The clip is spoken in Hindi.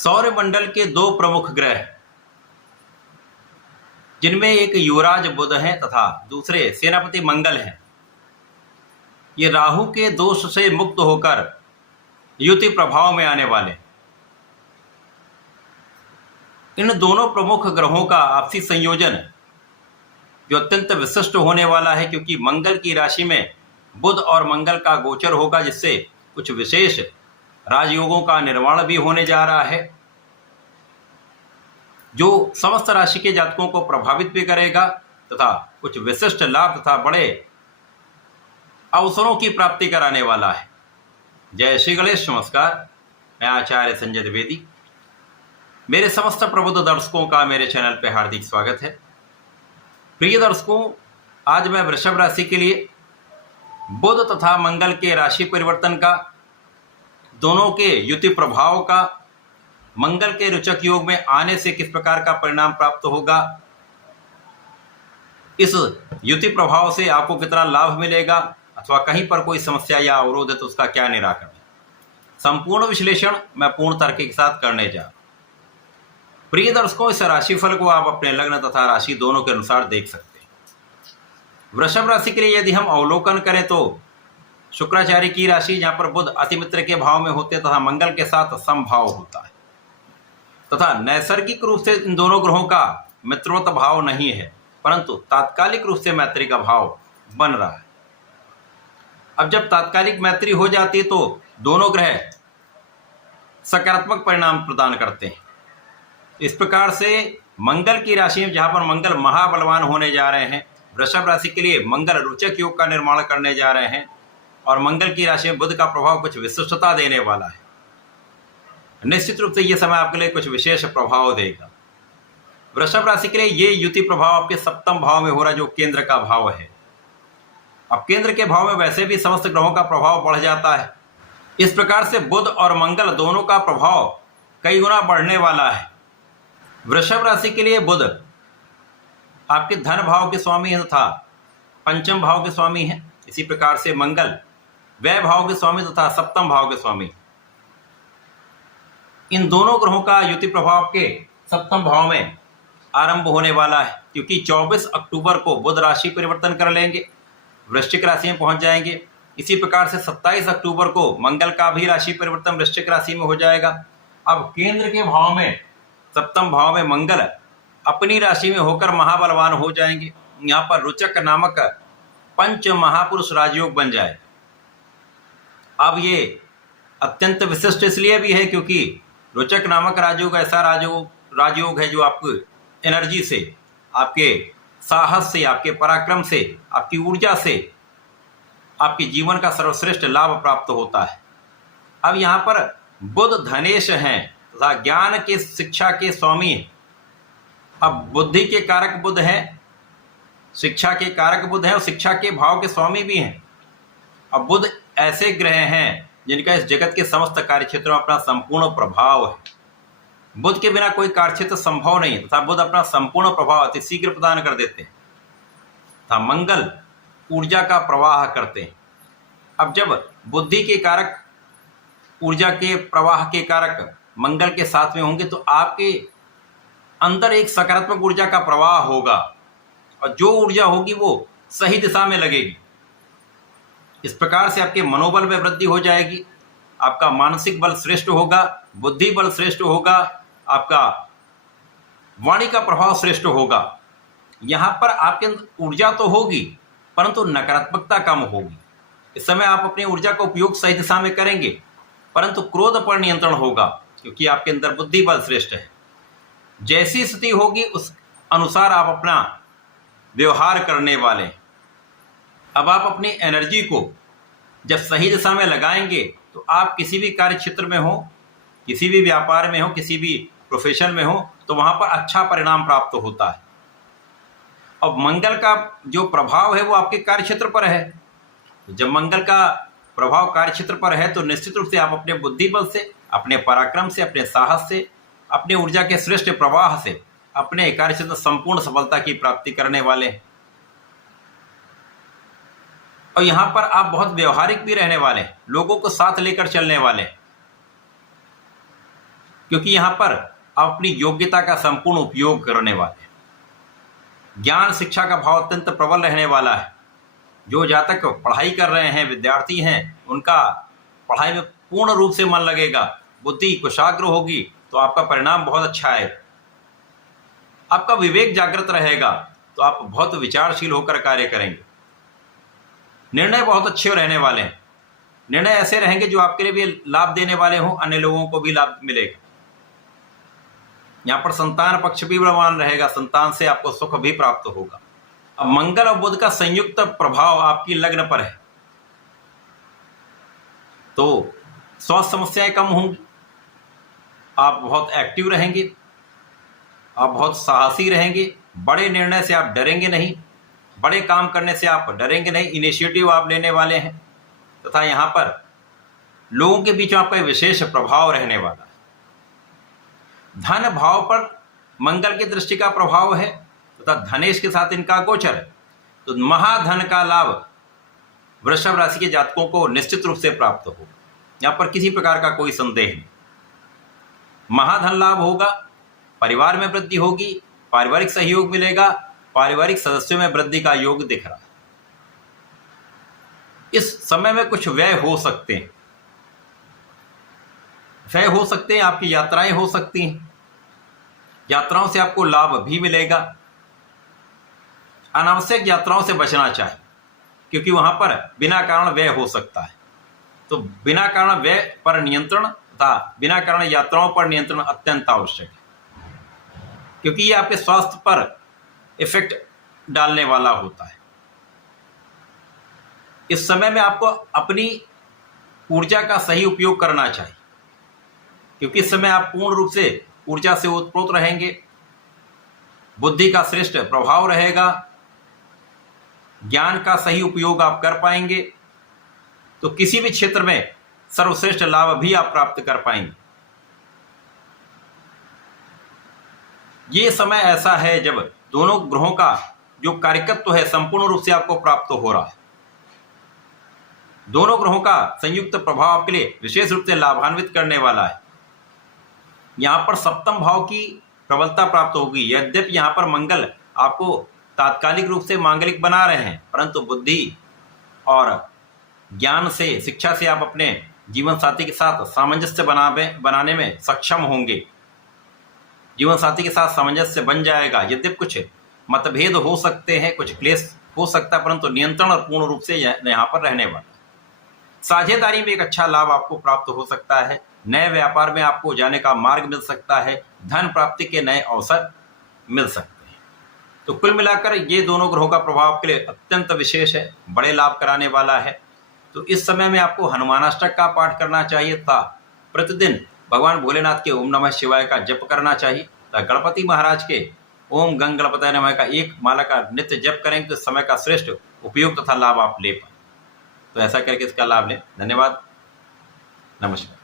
सौरमंडल के दो प्रमुख ग्रह जिनमें एक युवराज बुध है तथा दूसरे सेनापति मंगल हैं, ये राहु के दोष से मुक्त होकर युति प्रभाव में आने वाले। इन दोनों प्रमुख ग्रहों का आपसी संयोजन जो अत्यंत विशिष्ट होने वाला है, क्योंकि मंगल की राशि में बुध और मंगल का गोचर होगा, जिससे कुछ विशेष राजयोगों का निर्माण भी होने जा रहा है, जो समस्त राशि के जातकों को प्रभावित भी करेगा तथा कुछ विशिष्ट लाभ तथा बड़े अवसरों की प्राप्ति कराने वाला है। जय श्री गणेश। नमस्कार, मैं आचार्य संजय द्विवेदी। मेरे समस्त प्रबुद्ध दर्शकों का मेरे चैनल पर हार्दिक स्वागत है। प्रिय दर्शकों, आज मैं वृषभ राशि के लिए बुध तथा मंगल के राशि परिवर्तन का, दोनों के युति प्रभाव का, मंगल के रुचक योग में आने से किस प्रकार का परिणाम प्राप्त होगा, इस युति प्रभाव से आपको कितना लाभ मिलेगा अथवा कहीं पर कोई समस्या या अवरोध है तो उसका क्या निराकरण है, संपूर्ण विश्लेषण मैं पूर्ण तर्क के साथ करने जा रहा हूं। प्रिय दर्शकों, इस राशिफल को आप अपने लग्न तथा राशि दोनों के अनुसार देख सकते हैं। वृषभ राशि के लिए यदि हम अवलोकन करें तो शुक्राचार्य की राशि, जहां पर बुध अतिमित्र के भाव में होते तथा मंगल के साथ समभाव होता है, तथा नैसर्गिक रूप से इन दोनों ग्रहों का मित्रवत भाव नहीं है, परंतु तात्कालिक रूप से मैत्री का भाव बन रहा है। अब जब तात्कालिक मैत्री हो जाती है तो दोनों ग्रह सकारात्मक परिणाम प्रदान करते हैं। इस प्रकार से मंगल की राशि में, जहां पर मंगल महाबलवान होने जा रहे हैं, वृषभ राशि के लिए मंगल रोचक योग का निर्माण करने जा रहे हैं और मंगल की राशि में बुध का प्रभाव कुछ विशिष्टता देने वाला है। निश्चित रूप से यह समय आपके लिए कुछ विशेष प्रभाव देगा। वृषभ राशि के लिए ये युति प्रभाव आपके सप्तम भाव में हो रहा है, जो केंद्र का भाव है। अब केंद्र के भाव में वैसे भी समस्त ग्रहों का प्रभाव बढ़ जाता है। इस प्रकार से बुध और मंगल दोनों का प्रभाव कई गुना बढ़ने वाला है। वृषभ राशि के लिए बुध आपके धन भाव के स्वामी हैं तथा पंचम भाव के स्वामी हैं। इसी प्रकार से मंगल व्यय भाव के स्वामी तथा सप्तम भाव के स्वामी। इन दोनों ग्रहों का युति प्रभाव के सप्तम भाव में आरंभ होने वाला है, क्योंकि 24 अक्टूबर को बुध राशि परिवर्तन कर लेंगे, वृश्चिक राशि में पहुंच जाएंगे। इसी प्रकार से 27 अक्टूबर को मंगल का भी राशि परिवर्तन वृश्चिक राशि में हो जाएगा। अब केंद्र के भाव में, सप्तम भाव में मंगल अपनी राशि में होकर महाबलवान हो जाएंगे। यहाँ पर रुचक नामक पंच महापुरुष राजयोग बन जाए। अब ये अत्यंत विशिष्ट इसलिए भी है क्योंकि रोचक नामक राजयोग ऐसा राजयोग है जो आपको एनर्जी से, आपके साहस से, आपके पराक्रम से, आपकी ऊर्जा से आपके जीवन का सर्वश्रेष्ठ लाभ प्राप्त होता है। अब यहाँ पर बुध धनेश हैं तथा ज्ञान के, शिक्षा के स्वामी हैं। अब बुद्धि के कारक बुध हैं, शिक्षा के कारक बुध हैं और शिक्षा के भाव के स्वामी भी हैं। अब बुध ऐसे ग्रह हैं जिनका इस जगत के समस्त कार्यक्षेत्रों में अपना संपूर्ण प्रभाव है। बुध के बिना कोई कार्यक्षेत्र संभव नहीं है तथा बुध अपना संपूर्ण प्रभाव अति शीघ्र प्रदान कर देते हैं तथा मंगल ऊर्जा का प्रवाह करते हैं। अब जब बुद्धि के कारक, ऊर्जा के प्रवाह के कारक मंगल के साथ में होंगे तो आपके अंदर एक सकारात्मक ऊर्जा का प्रवाह होगा और जो ऊर्जा होगी वो सही दिशा में लगेगी। इस प्रकार से आपके मनोबल में वृद्धि हो जाएगी, आपका मानसिक बल श्रेष्ठ होगा, बुद्धि बल श्रेष्ठ होगा, आपका वाणी का प्रभाव श्रेष्ठ होगा। यहाँ पर आपके अंदर ऊर्जा तो होगी परंतु नकारात्मकता कम होगी। इस समय आप अपनी ऊर्जा का उपयोग सही दिशा में करेंगे, परंतु क्रोध पर नियंत्रण होगा क्योंकि आपके अंदर बुद्धि बल श्रेष्ठ है। जैसी स्थिति होगी उस अनुसार आप अपना व्यवहार करने वाले। अब आप अपनी एनर्जी को जब सही दिशा में लगाएंगे तो आप किसी भी कार्य क्षेत्र में हो, किसी भी व्यापार में हो, किसी भी प्रोफेशन में हो, तो वहां पर अच्छा परिणाम प्राप्त होता है। अब मंगल का जो प्रभाव है वो आपके कार्य क्षेत्र पर है। जब मंगल का प्रभाव कार्य क्षेत्र पर है तो निश्चित रूप से आप अपने बुद्धि बल से, अपने पराक्रम से, अपने साहस से, अपने ऊर्जा के श्रेष्ठ प्रवाह से अपने कार्य क्षेत्र संपूर्ण सफलता की प्राप्ति करने वाले हैं। और यहाँ पर आप बहुत व्यवहारिक भी रहने वाले हैं, लोगों को साथ लेकर चलने वाले हैं। क्योंकि यहाँ पर आप अपनी योग्यता का संपूर्ण उपयोग करने वाले हैं। ज्ञान शिक्षा का भाव अत्यंत प्रबल रहने वाला है। जो जातक पढ़ाई कर रहे हैं, विद्यार्थी हैं, उनका पढ़ाई में पूर्ण रूप से मन लगेगा, बुद्धि कुशाग्र होगी, तो आपका परिणाम बहुत अच्छा है। आपका विवेक जागृत रहेगा, तो आप बहुत विचारशील होकर कार्य करेंगे। निर्णय बहुत अच्छे रहने वाले हैं। निर्णय ऐसे रहेंगे जो आपके लिए भी लाभ देने वाले हों, अन्य लोगों को भी लाभ मिलेगा। यहाँ पर संतान पक्ष भी बलवान रहेगा, संतान से आपको सुख भी प्राप्त होगा। अब मंगल और बुध का संयुक्त प्रभाव आपकी लग्न पर है, तो स्वास्थ्य समस्याएं कम होंगी। आप बहुत एक्टिव रहेंगे, आप बहुत साहसी रहेंगे। बड़े निर्णय से आप डरेंगे नहीं, बड़े काम करने से आप डरेंगे नहीं। इनिशिएटिव आप लेने वाले हैं, तथा यहाँ पर लोगों के बीच आपका विशेष प्रभाव रहने वाला है। धन भाव पर मंगल की दृष्टि का प्रभाव है तथा धनेश के साथ इनका गोचर है, तो महाधन का लाभ वृषभ राशि के जातकों को निश्चित रूप से प्राप्त होगा। यहाँ पर किसी प्रकार का कोई संदेह नहीं। महाधन लाभ होगा, परिवार में वृद्धि होगी, पारिवारिक सहयोग मिलेगा, पारिवारिक सदस्यों में वृद्धि का योग दिख रहा है। इस समय में कुछ व्यय हो सकते हैं, आपकी यात्राएं हो सकती हैं। यात्राओं से आपको लाभ भी मिलेगा। अनावश्यक यात्राओं से बचना चाहिए, क्योंकि वहां पर बिना कारण व्यय हो सकता है। तो बिना कारण व्यय पर नियंत्रण तथा बिना कारण यात्राओं पर नियंत्रण अत्यंत आवश्यक है, क्योंकि ये आपके स्वास्थ्य पर इफेक्ट डालने वाला होता है। इस समय में आपको अपनी ऊर्जा का सही उपयोग करना चाहिए, क्योंकि इस समय आप पूर्ण रूप से ऊर्जा से ओतप्रोत रहेंगे। बुद्धि का श्रेष्ठ प्रभाव रहेगा, ज्ञान का सही उपयोग आप कर पाएंगे, तो किसी भी क्षेत्र में सर्वश्रेष्ठ लाभ भी आप प्राप्त कर पाएंगे। ये समय ऐसा है जब दोनों ग्रहों का जो कार्यकत्व है संपूर्ण रूप से आपको प्राप्त हो रहा है। दोनों ग्रहों का संयुक्त प्रभाव आपके लिए विशेष रूप से लाभान्वित करने वाला है। यहाँ पर सप्तम भाव की प्रबलता प्राप्त होगी। यद्यपि यहाँ पर मंगल आपको तात्कालिक रूप से मांगलिक बना रहे हैं, परंतु बुद्धि और ज्ञान से, शिक्षा से आप अपने जीवन साथी के साथ सामंजस्य बनाने में सक्षम होंगे। जीवन साथी के साथ सामंजस्य बन जाएगा। यद्यपि कुछ मतभेद हो सकते हैं, कुछ क्लेश हो सकता है, परंतु नियंत्रण और पूर्ण रूप से यहाँ पर रहने वाला। साझेदारी में एक अच्छा लाभ आपको प्राप्त हो सकता है। नए व्यापार में आपको जाने का मार्ग मिल सकता है। धन प्राप्ति के नए अवसर मिल सकते हैं। तो कुल मिलाकर ये दोनों ग्रहों का प्रभाव आपके लिए अत्यंत विशेष है, बड़े लाभ कराने वाला है। तो इस समय में आपको हनुमानाष्टक का पाठ करना चाहिए था। प्रतिदिन भगवान भोलेनाथ के ओम नमः शिवाय का जप करना चाहिए। गणपति महाराज के ओम गंग गणपतये नमः का एक माला का नित्य जप करेंगे तो समय का श्रेष्ठ उपयोग तथा लाभ आप ले पाए। तो ऐसा करके इसका लाभ लें। धन्यवाद, नमस्कार।